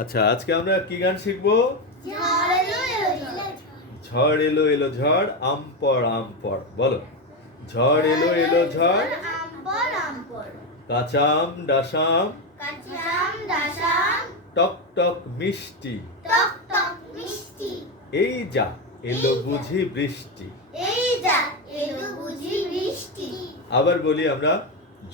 আচ্ছা, আজকে আমরা কি গান শিখবো? ঝড় এলো এলো ঝড় এলো ঝড়, এলো ঝড়, আম পড় আম পড়। বলো। ঝড় এলো এলো ঝড়, কাঁচা আম ডাসা আম, কাঁচা আম ডাসা আম, টক টক মিষ্টি। টক টক মিষ্টি। এই যা এলো বুঝি বৃষ্টি। এই যা এলো বুঝি বৃষ্টি। আবার বলি আমরা,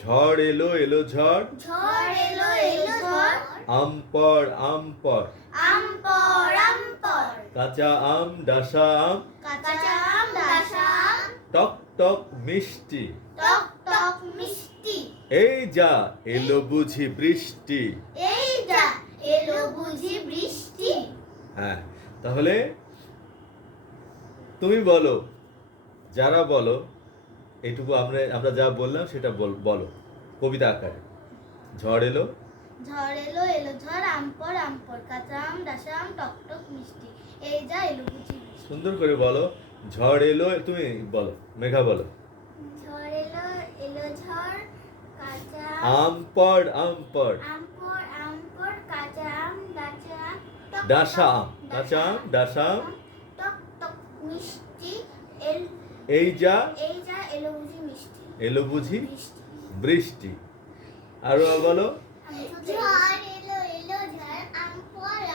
ঝড় এলো এলো ঝড়, ঝড় এলো এলো ঝড়, আম পড় আম পড়, আম পড় আম পড়, কাঁচা আম ডাসা আম, কাঁচা আম ডাসা আম, টক টক মিষ্টি। টক টক মিষ্টি। এই যা এলো বুঝি বৃষ্টি। এই যা এলো বুঝি বৃষ্টি। হ্যাঁ, তাহলে তুমি বলো, যারা বলো এইটুকু আমরা যা বললাম সেটা বলো কবিতা আকারে। ঝড় এলো ঝড় এলো এলো ঝড়, আম পড় কাঁচা আম ডাসা আম, টক টক মিষ্টি। এই যা এলো বুঝি বৃষ্টি। সুন্দর করে বলো। ঝড় এলো, তুমি বলো, মেঘা বলো। ঝড় এলো এলো ঝড়, কাঁচা আম পড় আম পড়, আম পড় কাঁচা আম ডাসা আম, ডাসা আম, কাঁচা আম ডাসা আম, টক টক মিষ্টি। এই যা এই যা এলো বুঝি মিষ্টি। এলো বুঝি বৃষ্টি। বৃষ্টি। আরো বলো। ঝড় এলো এলো ঝড়, আম পড়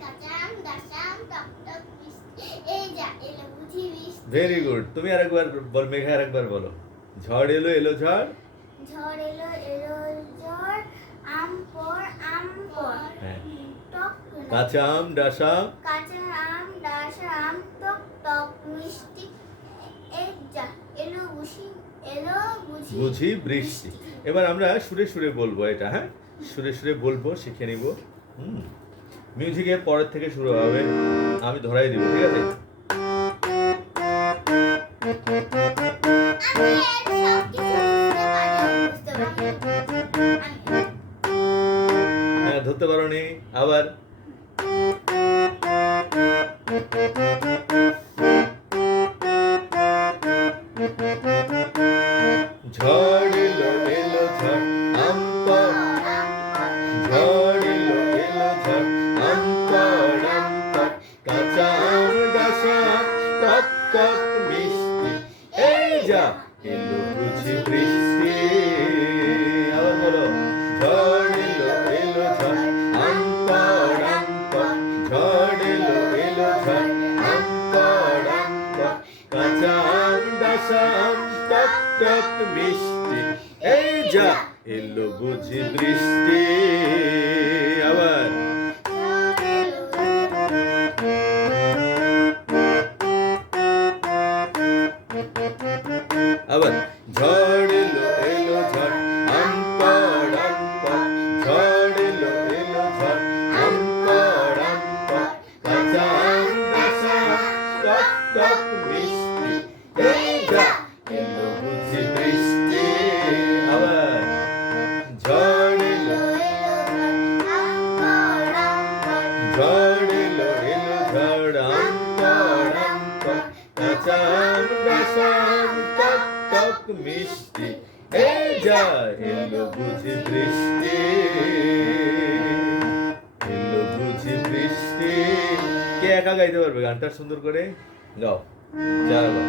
কাঁচা আম ডাসা আম, টক টক মিষ্টি। এই যা এলো বুঝি বৃষ্টি। Very good. তুমি আরেকবার বল, মেঘা আরেকবার বলো। ঝড় এলো এলো ঝড়, ঝড় এলো এলো ঝড়, আম পড় হ্যাঁ, টক কাঁচা আম ডাসা আম, কাঁচা আম ডাসা আম, টক টক মিষ্টি। এই যা এলো বুঝি বুঝি বৃষ্টি। এবার আমরা সুরে সুরে বলবো এটা, হ্যাঁ, সুরে সুরে বলবো, শিখে নিব। মিউজিকের পরের থেকে শুরু হবে, আমি ধরাই দিব, ঠিক আছে? হ্যাঁ, ধরতে পারো নি? আবার ঝড় এলো এলো ঝড়, আম পড়, ঝড় এলো এলো ঝড়, আম পড়, কাঁচা আম ডাসা আম, টক টক মিষ্টি। এই যা এলো বুঝি বৃষ্টি। আবার বলো। ঝড় এলো এলো ঝড়, আম পড়, ঝড় এলো এলো ঝড়, আম পড়, কাঁচা আম ডাসা আম, টক টক মিষ্টি। এই যা এলো বুঝি বৃষ্টি। আবার আবার ঝড় এলো এলো ঝড়, আম পড়, ঝড় এলো এলো ঝড়, আম পড়, কাঁচা আম ডাসা আম, টক টক মিষ্টি। এই যা এলো বুঝি বৃষ্টি। আবার ঝড় এলো ঝড় এলো এলো ঝড়, আম পড়, কাঁচা আম ডাসা আম, টক টক মিষ্টি। এই যা এলো বুঝি বৃষ্টি। এলো বুঝি বৃষ্টি। কে একা গাইতে পারবে গানটা সুন্দর করে? গাও, যারা গাও।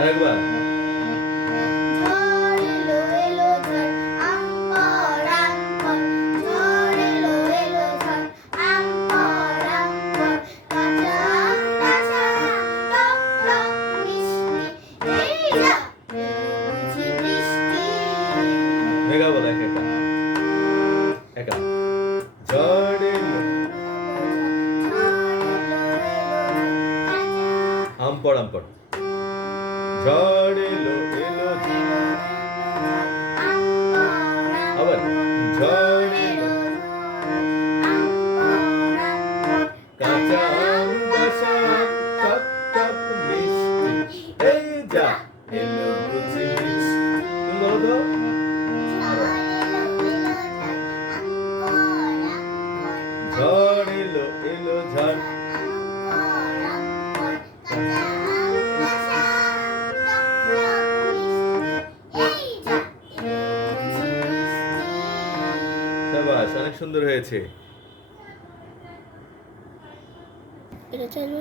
আরেকবার। মেঘা বলো একা একা। একা। ঝড় এলো, আম পড় ঝড় এলো এলো আবার ঝড় এলো, কাঁচা আম ডাসা আম, টক টক মিষ্টি। এই যা এলো বুঝি বৃষ্টি। তুমি বলো তো। শাবাশ, অনেক সুন্দর হয়েছে। এটা চাইলে